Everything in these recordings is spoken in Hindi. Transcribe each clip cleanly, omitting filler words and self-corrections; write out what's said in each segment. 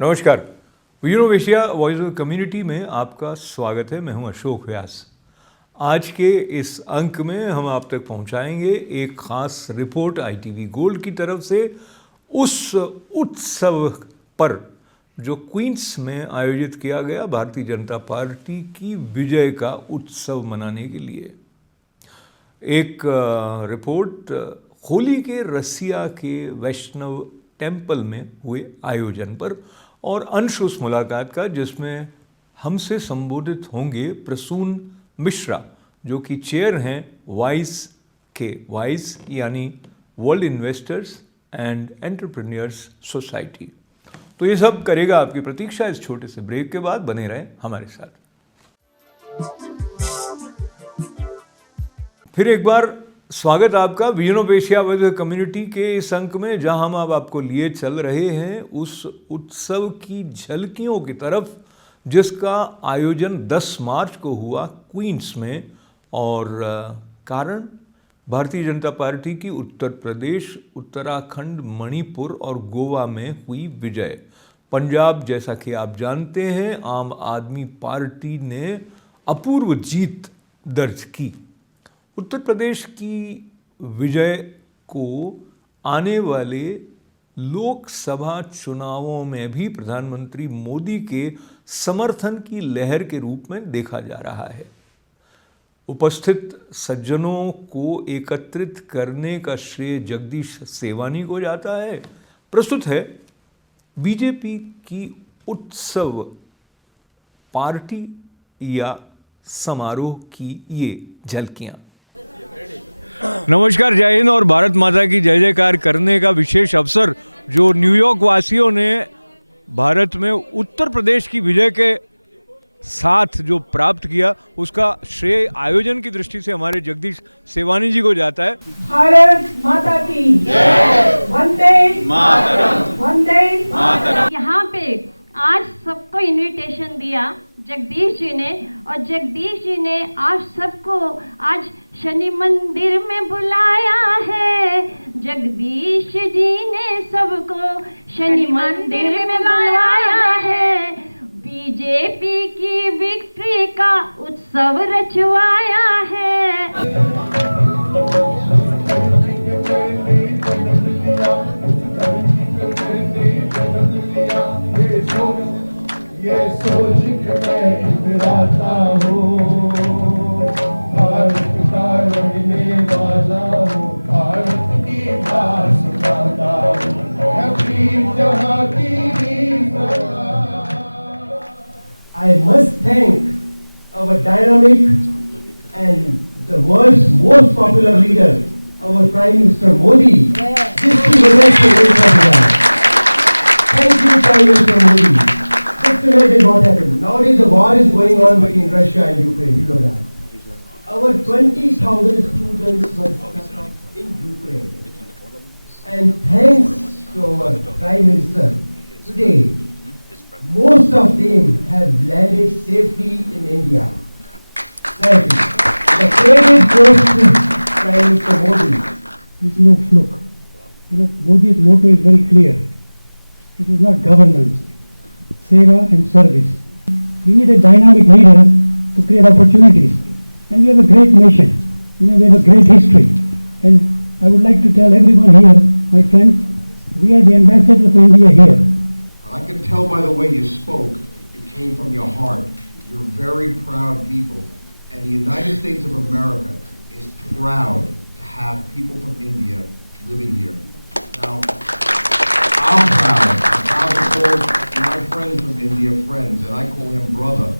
नमस्कार, vision Asia voice of community में आपका स्वागत है। मैं हूं अशोक व्यास। आज के इस अंक में हम आप तक पहुंचाएंगे एक खास रिपोर्ट ITV गोल्ड की तरफ से उस उत्सव पर जो क्वींस में आयोजित किया गया भारतीय जनता पार्टी की विजय का उत्सव मनाने के लिए। एक रिपोर्ट होली के रसिया के वैष्णव टेम्पल में हुए आयोजन पर और अंश उस मुलाकात का जिसमें हमसे संबोधित होंगे प्रसून मिश्रा, जो कि चेयर हैं वाइस यानी world investors and entrepreneurs society. तो ये सब करेगा आपकी प्रतीक्षा इस छोटे से ब्रेक के बाद। बने रहें हमारे साथ। फिर एक बार स्वागत आपका vision of Asia with community के इस अंक में, जहां हम अब आपको लिए चल रहे हैं उस उत्सव की झलकियों की तरफ जिसका आयोजन 10 मार्च को हुआ क्वींस में। और कारण भारतीय जनता पार्टी की उत्तर प्रदेश, उत्तराखंड, मणिपुर और गोवा में हुई विजय। पंजाब, जैसा कि आप जानते हैं, आम आदमी पार्टी ने अपूर्व जीत दर्ज की। उत्तर प्रदेश की विजय को आने वाले लोकसभा चुनावों में भी प्रधानमंत्री मोदी के समर्थन की लहर के रूप में देखा जा रहा है। उपस्थित सज्जनों को एकत्रित करने का श्रेय जगदीश सेवानी को जाता है। प्रस्तुत है बीजेपी की उत्सव पार्टी या समारोह की ये झलकियां। नमस्कार, जय हिंद और भारत माता की जय जयकार करने का विशेष अवसर जो न्यूयॉर्क वासियों ने भारत में उत्तर प्रदेश की विजय के साथ जो प्राप्त किया, उसका श्रेय आयोजन की दृष्टि से हमारे जगदीश सेवानी जी को जाता है। भारत माता की जय, वंदे मातरम, वंदे मातरम। यहाँ पे आज सबको इनविटेशन दिया जगदीश जी ने, और जगदीश जी ने आप सबको आज शनि मंदिर में बुलाया है। जगदीश जी ने सबको शनि मंदिर में बुलाया है। बीजेपी की विक्ट्री का उत्सव रचवाया है। ये सोच के मैं इतराता हूँ, भारत का रहने वाला हूँ, भारत की बात सुनाता हूँ, अपनी जहाँ की I must thank our dynamic and the world's most popular leader, our Prime Minister Modi. This is the next thing. Thank you, Prime Minister Modi. Just imagine what happened. Nowadays the war is going on between Russia and Ukraine, you know that. Our 20,000 students were stuck in Ukraine. And thanks to our Prime Minister, today, most of them have landed safely in India. Thank you. The credit goes to Prime Minister Modi. This is no fluke. Modi's motto is very clear. It is not governance, seva and service. We need a dynamic leader to create opportunities. And we have a great nation. We have a great history. And I would like to tell everyone here, my friends, we are the ambassadors of India here. I could tell by the way you spoke, it came from your heart. You're very proud people. And the United States of America is proud to have people from India living here. Now, I'm proud. I'm proud to call my friends from India friends, and I call him brother,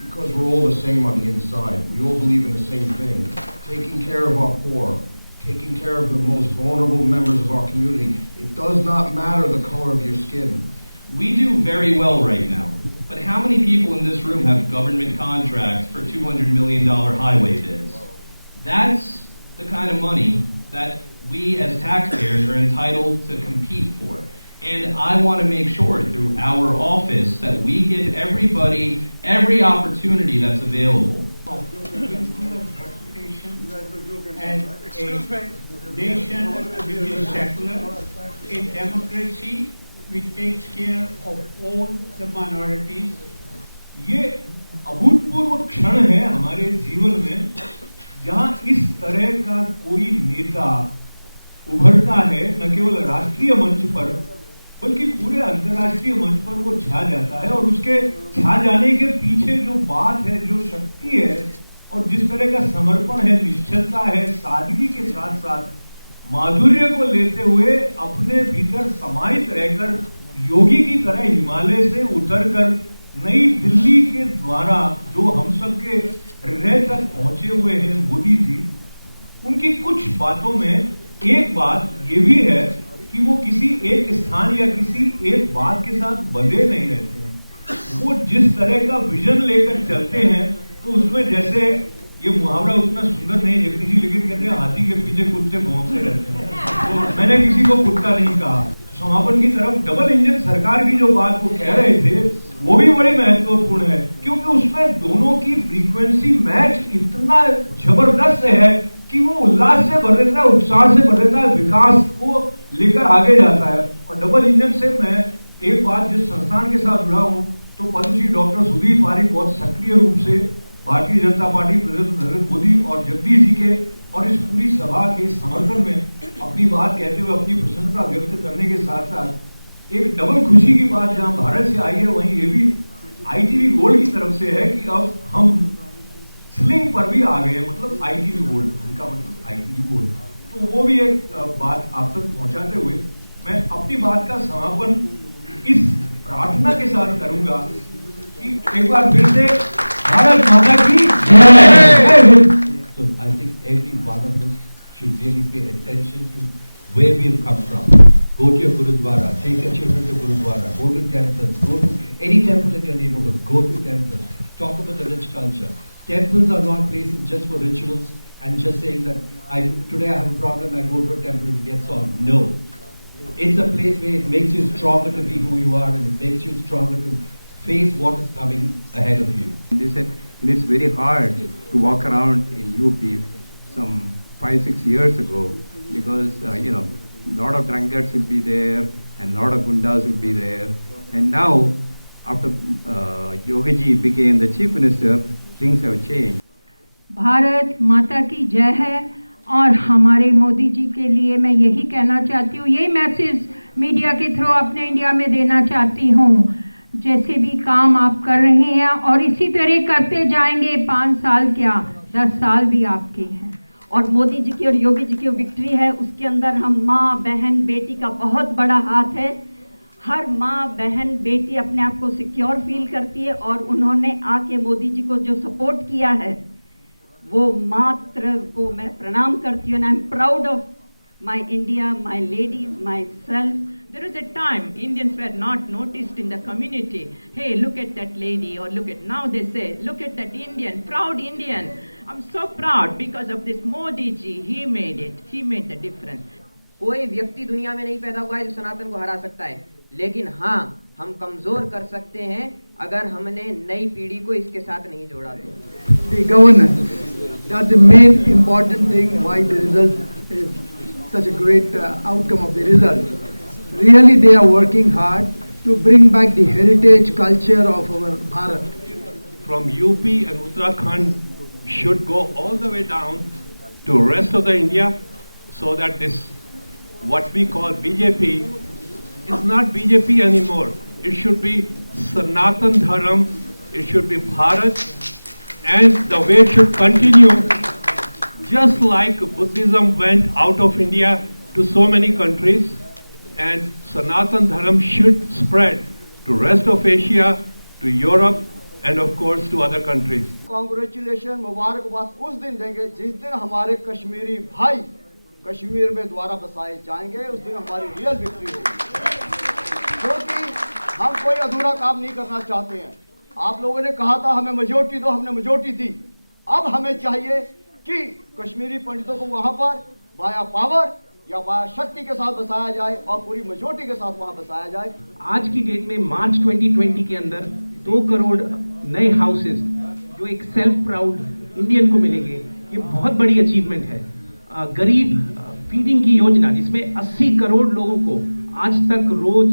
because we're all the same on the inside. We all believe in the same thing, taking care of our poor, taking care of the most vulnerable members of our community. It does not matter the color of your skin. We do very well right now, but how many people in this room have government contracts for $200 million highway bids? That's the kind of money that we as taxpayers are entitled to compete for. And I want to make sure through our office that we give everybody every opportunity that's available. And a nation which is secular, a democracy which takes care of all the minorities. ये अभूतपूर्व क्षण है हमारे जीवन में जहां इस तरह का कोई नेता उभरता है, न केवल राष्ट्रीय मंच पर बल्कि पूरे अंतर्राष्ट्रीय मंच पर वो छा जाता है। और उसके छा जाने के पीछे जो बात है, जो शक्ति है और जिस तरह का समर्पण है, निश्चलता है, सादगी के साथ साथ माधुर्य को लेते हुए अपने भीतर समाहित रहकर योगी की तरह हिमालय से उतरकर नई दिल्ली के द्वारा जो हम सबके हृदय तक पहुंचे हुए हैं मोदी जी, उनकी कुछ बातों में एक बात ये भी है कि वो किसी एक स्थान या किसी एक बात के साथ बंधे नहीं रहते हैं। वो जिस तरह का विजन लेकर चलते हैं, तो उसमें जैसे ये मुहावरा उतना सुंदर नहीं जगदीश जी, लेकिन कहते हैं हाथी के पीछे कुत्ते भौंकते रहते हैं। तो मैंने किसी को कुत्ता नहीं कहा। समापन की तरफ डबल इंजन सरकार की जो बात वो कह रहे थे वो भी बड़ी महत्वपूर्ण है, क्योंकि उसमें दोनों की फ्रीक्वेंसी मैच इतना जबरदस्त है कि वो उल्लास से भर देता है, उत्साह से भर देता है, विकास को लेकर आगे जाता है। और डबल इंजन से मैं एक बात, जिस संस्थान के साथ जुड़ा हूँ, तो पद्मश्री डॉक्टर सुधीर पारिक बहुत सक्रिय रूप से भारतीय जनता पार्टी, प्रधानमंत्री नरेंद्र मोदी और जगदीश जी के और इस पूरी सभा के समर्थन में अपनी बात कहते हुए अपनी प्रसन्नता व्यक्त करने के साथ साथ एक डबल खुशी की बात जहां भारत से आई है, वहीं ये भी ITV गोल्ड की तरफ से है कि अब हम स्लिंग पर भी आ गए, मतलब ITV गोल्ड, उनका मतलब ITV गोल्ड। तो वो भी एक बात आप तक पहुंचाते हुए मैं अपनी बात का समापन इस प्रार्थना के साथ करूंगा कि एक बार फिर से भारत माता की जय। So I think every one of us should really pay attention to where we have come from. Go to your Gurudwara, take your children to Gurudwara, go to temples, go to any temple in your neighborhood, go to temples, talk about the rich culture. Temples are not places just for rituals and just saying that today I have a problem, I go to a temple and it gets solved. No. It's a place where it makes you stronger to be who you are, and it makes you stronger to face what is coming ahead of you. They said it is very hard to walk around in UP some 5-6 years ago because a lot of drunkards will be there and a lot of gundas will be there. And now, after Yogi ji became the chief minister, things have changed. Bharat माता की जय है। और हमारे मोदी जी के लिए मैं यही कहना चाहती हूँ, यही मैसेज मीडिया के थ्रू अपने इंडिया में देना चाहती हूँ। जैसे भी काम आप कर रहे हैं और इसी तरह करते जाएंगे, 5 साल क्या 10 साल भी आपके हैं। और मोदी जी की और योगी जी की विक्ट्री है, उसके अंदर हम माँ बहन बेटी का बहुत बड़ा हाथ है। हर माँ बहन बेटी अपने आप को सिक्योर फील करती है और उन्होंने आके मोदी जी को जो सपोर्ट किया है वो मात्र को मैं प्रणाम करती हूँ। I am proud of my India, my ladies, my self. There was a time Indians were not noticed in the community. Hey, look at that lady, or look at, now they say, look at that Indian, proud Indian. I'm so proud because of this Modi ji. He made it. He made the difference. कोई व्यक्ति दुनिया में नहीं पैदा हुआ है जो सनातन को हरा सकता है, लेकिन हाँ, हम कमजोर कर सकते हैं अगर हमने नई पीढ़ी को इसके साथ नहीं जोड़ा तो। The governance, that's the main important thing why the result is such a great outcome of the result. Really, they are working hard to bring back the heritage culture of our Bharat. From UP and Uttarakhand should go all the way down to rest of the India, so that this, what we call BJP, is not BJP anymore. It should be Sanatan Dharam, it should be Bharat, and the way it should continue just like Buddhism went out of India to so many countries, and Sanatan Dharma should spread to rest of Asia, to Europe, and of course to other countries. Congratulation, मुबारकबाद उस दिन देंगे जिस दिन हमारे कश्मीरी भाई कश्मीर में दोबारा बसाए जाएंगे, उस दिन हमारी रियल विक्ट्री होगी। क्योंकि हम कोई अधूरा काम नहीं करना चाहते हैं। आप लोगों ने कहा था हमें मेजोरिटी दो, हमने मेजोरिटी दी। अब हमें चाहिए कि कश्मीरी पंडितों को वहां पर बाया पावर या बाया शक्ति के साथ बसाया जाए और पूरी मेजोरिटी के साथ वहां बसाया जाए। आज की डेट में मार्च 2020 के अंदर 2 करोड़ नए हाउसेस जो एक सेल्फ प्राउड इंडियन को मिलेंगे, ये बहुत बड़ी अचीवमेंट है। गरीब फीडिंग की योजना जिसमें 80 करोड़ लोगों को आज तक रोज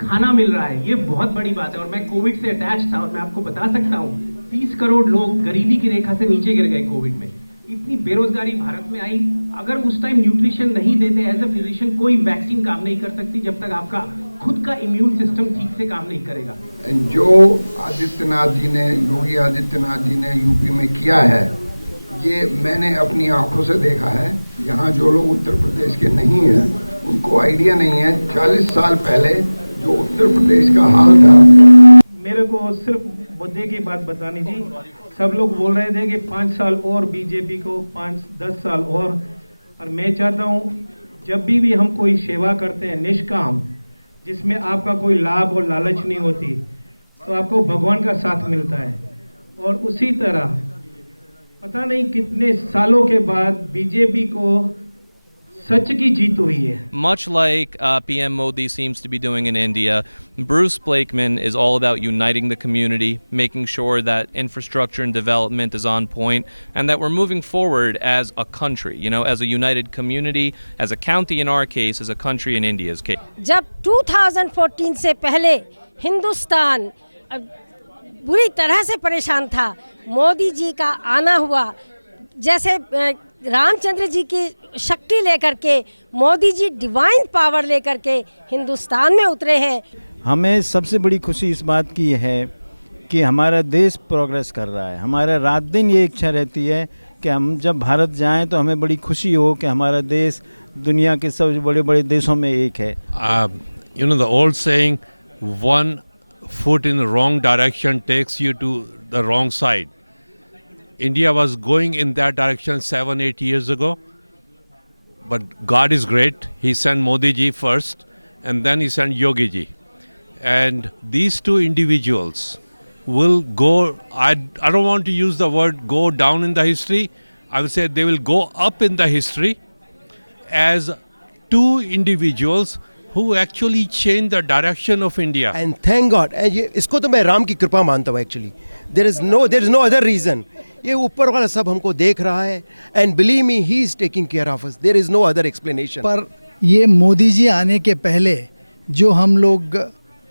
खाना मिल रहा है, ये बहुत बड़ी बात है। और मैं कोविड से अटैच था और मैं आपको बता सकता हूँ 30 करोड़ लोग गरीबी की रेखा से नीचे गिर गए कोविड में। इतनी बेरोजगारी भारत में आई, अगर उस टाइम न्यूट्रिशन नहीं देते एज अ फिजिशियन, कोई वैक्सीन काम नहीं कर सकती जब तक आपका खुद का इम्यून सिस्टम ठीक से काम नहीं करेगा। जो आदित्यनाथ जी ने, योगी आदित्यनाथ जी ने यूपी में किया है, ये मैंने अपनी आंखों से देखा है। यहाँ जो लोग उत्तर प्रदेश के नहीं हैं उनको आइडिया नहीं है 40 साल पहले जो उत्तर प्रदेश का हाल था। मेरे को सिर्फ मुद्दे की बात बतानी थी। सब लोग बोल रहे थे कि 5 साल और बीजेपी को, 5-10 साल और मैं चाहता हूँ जब भी हम कोई सेवा करते हैं निष्काम, जिसमें आपका कोई लाभ और लालच नहीं होती, तो आपको भगवान का साथ मिलता है। और उसी तरह पता नहीं कितने सालों के बाद बीजेपी को सच की जीत हुई है। Much like PM Modi seems to be doing in India, Bruce Blakeman is all about uniting the community, making sure that infrastructure and development is on point, and that we're moving forward as a country, you know, as a united community, as a county in our case, as a country in India's case. जब 2014 से पहले हिंदुस्तान बुरी तरह से परेशान था, मोदी जी का आना हुआ, जैसे रामचंद्र जी की शक्ति लेकर के मोदी जी डिवाइन पावर लेकर के हिंदुस्तान में उतरे हैं। हमें सबसे बड़ी खुशी इस बात की है कि हमारा देश प्रोग्रेस कर रहा है। हमारा रात दिन ये इच्छा रहती है कि हम जब भारत जाएं तो हमें बड़ी खुशी हो कि हमारा देश दुनिया के सबसे बड़े बड़े देशों में एक है। You know the old saying, one foot in the wrong direction takes you to the wrong side. India was going in that direction 7-8 years ago, but God is great. He sent Modi ji first, and then he sent Yogi ji. And these two individuals will go, I don't want to use the word go down in the history, I will say they will go up in the history as two individuals who actually changed the direction of India. And thank God, इसको तो मैं राम की कृपा मानता हूँ actually. There is no other reason. ये ऊपर वाला सब हमको देख रहा है, and believe me, he is taking care of us. There is no other explanation. पर ये मोदी जी आने के पहले जो हम लोग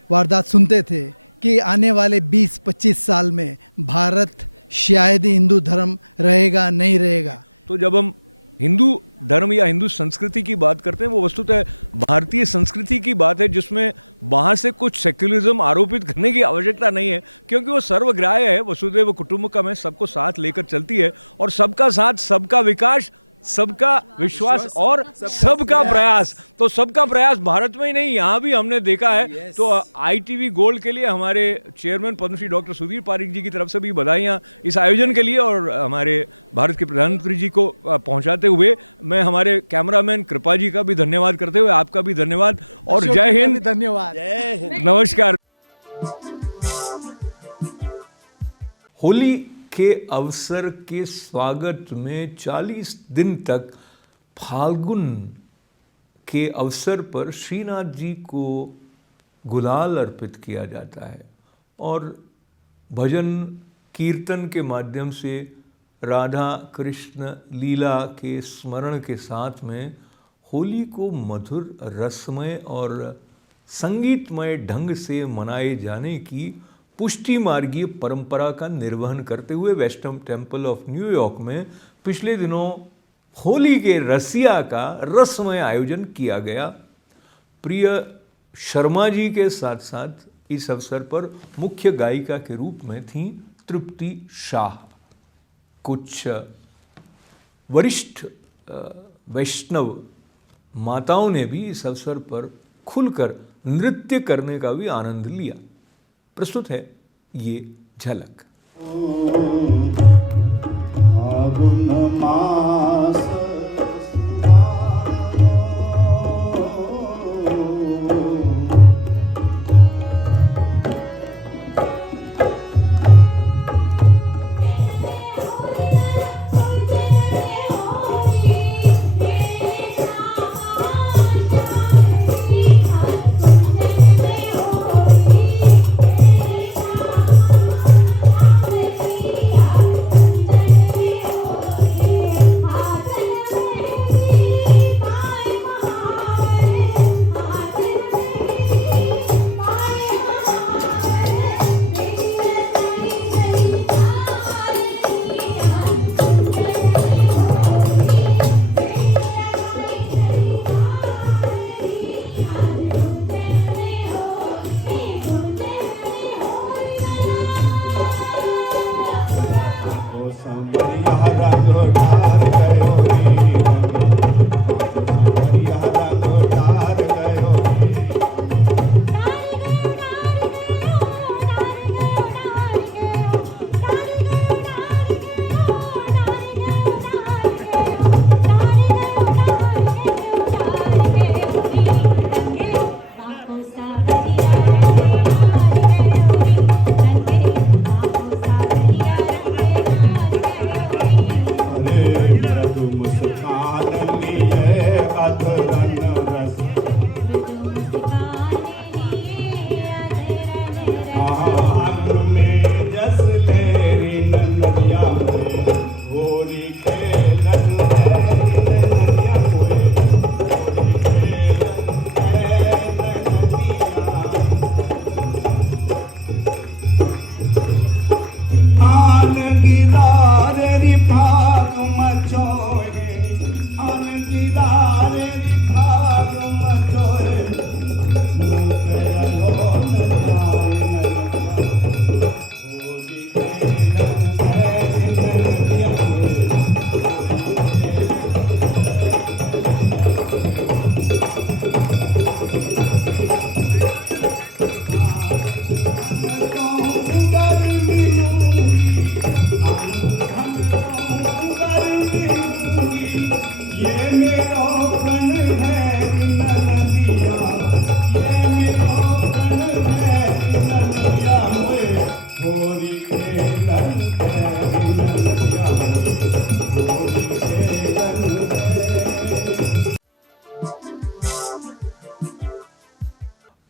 वारदात सुनते थे कि आने वाले 20-25 साल में भारत शायद ही हिंदू धर्म रहेगा, नहीं रहेगा। तो जब हम हिंदू धर्म या हिंदू संस्कृति की बात करते हैं, वो वस्तुतः भारतीय संस्कृति की बात है, जिसमें बाहर से कुछ सेक्युलरिज्म आरोपित करने की आवश्यकता नहीं है, क्योंकि वो सर्वग्राह्य है, वसुधैव कुटुंबकम है, सबको साथ लेकर चलती है। और सबका साथ, सबका विकास, सबका विश्वास और सबका प्रयास। तो सबका प्रयास भारत में ही नहीं, यहाँ भी हमने देखा है। तो ITV गोल्ड के लिए हमारे चेयरमैन पद्मश्री डॉक्टर सुधीर पारिक जी की तरफ से भी बधाइयाँ इस आयोजन के लिए, और हमारे भारत के प्रधानमंत्री जी को पहुँचाते हुए मैं हमारे कैमरामैन कृपा जी का भी धन्यवाद करते हुए आपका भी धन्यवाद और जय हिंद। धन्यवाद, नमस्कार। होली के अवसर के स्वागत में 40 दिन तक फाल्गुन के अवसर पर श्रीनाथ जी को गुलाल अर्पित किया जाता है और भजन कीर्तन के माध्यम से राधा कृष्ण लीला के स्मरण के साथ में होली को मधुर, रसमय और संगीतमय ढंग से मनाए जाने की पुष्टि मार्गीय परंपरा का निर्वहन करते हुए वेस्टर्न टेम्पल ऑफ न्यूयॉर्क में पिछले दिनों होली के रसिया का रसमय आयोजन किया गया। प्रिय शर्मा जी के साथ साथ इस अवसर पर मुख्य गायिका के रूप में थीं तृप्ति शाह। कुछ वरिष्ठ वैष्णव माताओं ने भी इस अवसर पर खुलकर नृत्य करने का भी आनंद लिया। प्रस्तुत है ये झलक।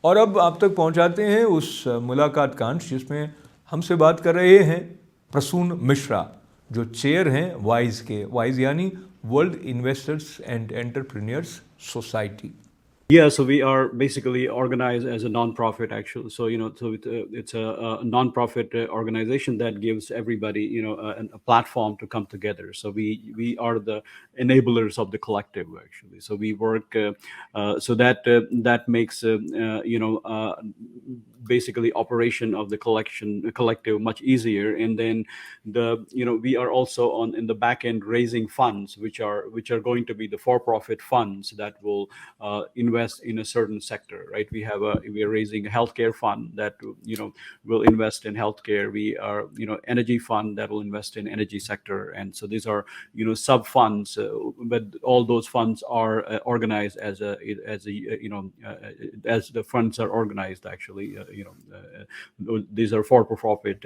और अब आप तक पहुंचाते हैं उस मुलाकात कांश जिसमें हमसे बात कर रहे हैं प्रसून मिश्रा, जो चेयर हैं वाइज के। वाइज यानी world investors and entrepreneurs society. Yeah, so we are basically organized as a non-profit, actually. So it's a non-profit organization that gives everybody a platform to come together. So we are the enablers of the collective, actually. So we work so that makes basically operation of the collective much easier. And then we are also in the back end raising funds, which are going to be the for-profit funds that will invest in a certain sector, right? We are raising a healthcare fund that will invest in healthcare. We are energy fund that will invest in energy sector, and so these are sub funds, but all those funds are organized as the funds are organized, actually. These are for-profit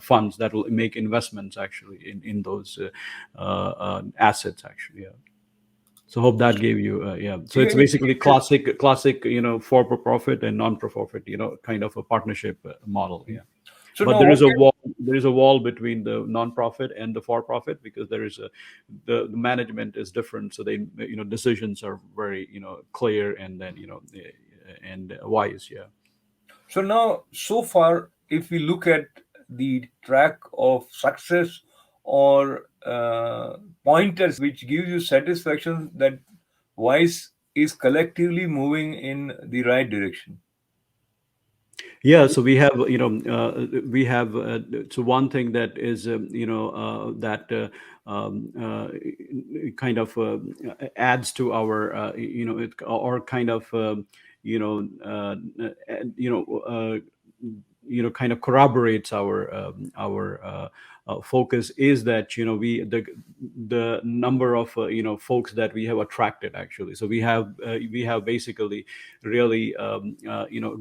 funds that will make investments actually in those assets, actually. Yeah. So hope that gave you, So it's basically classic, for-profit and non-profit, kind of a partnership model. Yeah. So but there is a wall between the non-profit and the for-profit, because there is the management is different. So they, decisions are very, clear and then, and wise. Yeah. So now, so far, if we look at the track of success or pointers which give you satisfaction that WISE is collectively moving in the right direction? Yeah, so we have, so one thing that is, kind of adds to our or kind of kind of corroborates our focus is that the number of folks that we have attracted actually. So we have basically really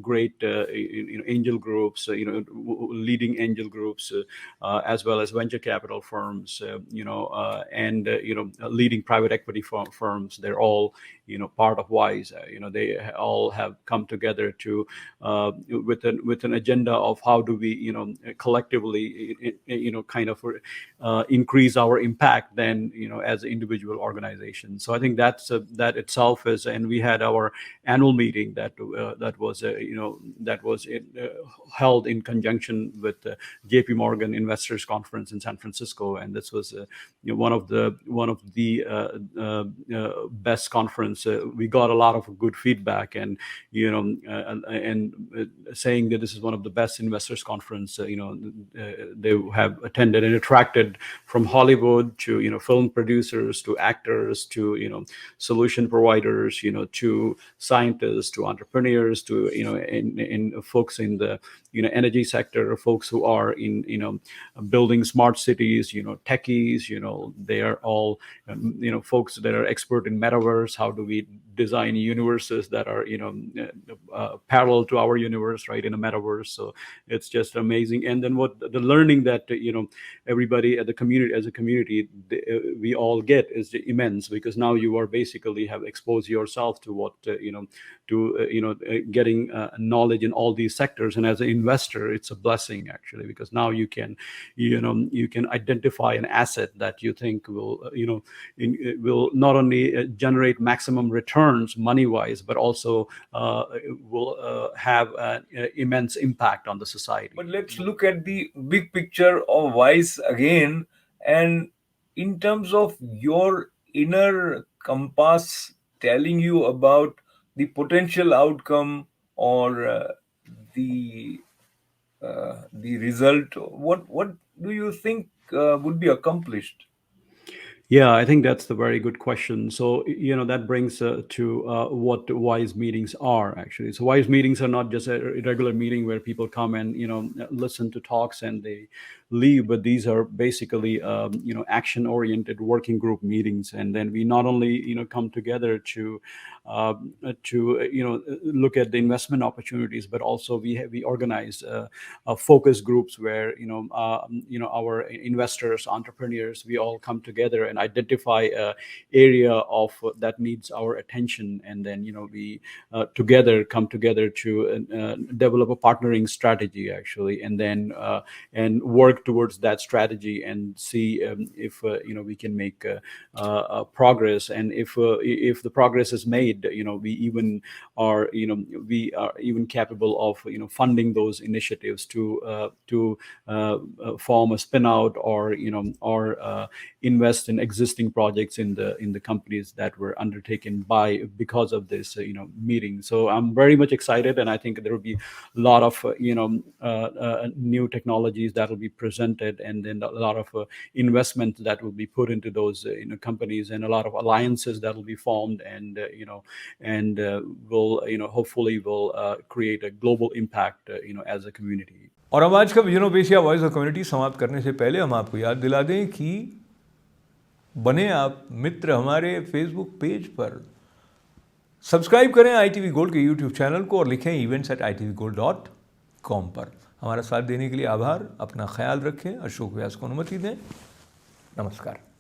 great angel groups, leading angel groups, as well as venture capital firms, and leading private equity firms. They're all part of WISE. They all have come together to with an agenda of how do we collectively kind of increase our impact then as an individual organization. So I think that itself is, and we had our annual meeting that was held in conjunction with the JP Morgan Investors Conference in San Francisco, and this was one of the best conference. We got a lot of good feedback, and saying that this is one of the best investors conference they have attended, and attracted from Hollywood to film producers to actors to solution providers to scientists to entrepreneurs to in folks in the energy sector, folks who are in building smart cities, techies, they are all folks that are expert in metaverse. How do we design universes that are parallel to our universe, right, in a metaverse? So it's just amazing. And then what the learning that everybody at the community, as a community, we all get is immense, because now you are basically have exposed yourself to what getting knowledge in all these sectors. And as an investor, it's a blessing actually, because now you can identify an asset that you think will will not only generate maximum returns money wise, but also will have an immense impact on the society. But let's look at the big picture of WISE again, and in terms of your inner compass telling you about the potential outcome or the result, what do you think would be accomplished? Yeah, I think that's the very good question. So, that brings to what WISE meetings are actually. So WISE meetings are not just a regular meeting where people come and, listen to talks and they leave, but these are basically, action-oriented working group meetings. And then we not only, come together to look at the investment opportunities, but also we organize focus groups where, our investors, entrepreneurs, we all come together and identify an area of that needs our attention, and then we together come together to develop a partnering strategy actually, and then and work towards that strategy and see if we can make progress, and if the progress is made, we even are capable of funding those initiatives to form a spin-out or invest in existing projects in the companies that were undertaken because of this meeting. So I'm very much excited, and I think there will be a lot of new technologies that will be presented, and then a lot of investment that will be put into those companies, and a lot of alliances that will be formed, and will hopefully will create a global impact as a community. और हम आज का vision of Asia voice of community समाप्त करने से पहले हम आपको याद दिला दें कि बने आप मित्र हमारे फेसबुक पेज पर, सब्सक्राइब करें ITV गोल्ड के यूट्यूब चैनल को और लिखें events@itvgold.com पर। हमारा साथ देने के लिए आभार। अपना ख्याल रखें। अशोक व्यास को अनुमति दें। नमस्कार।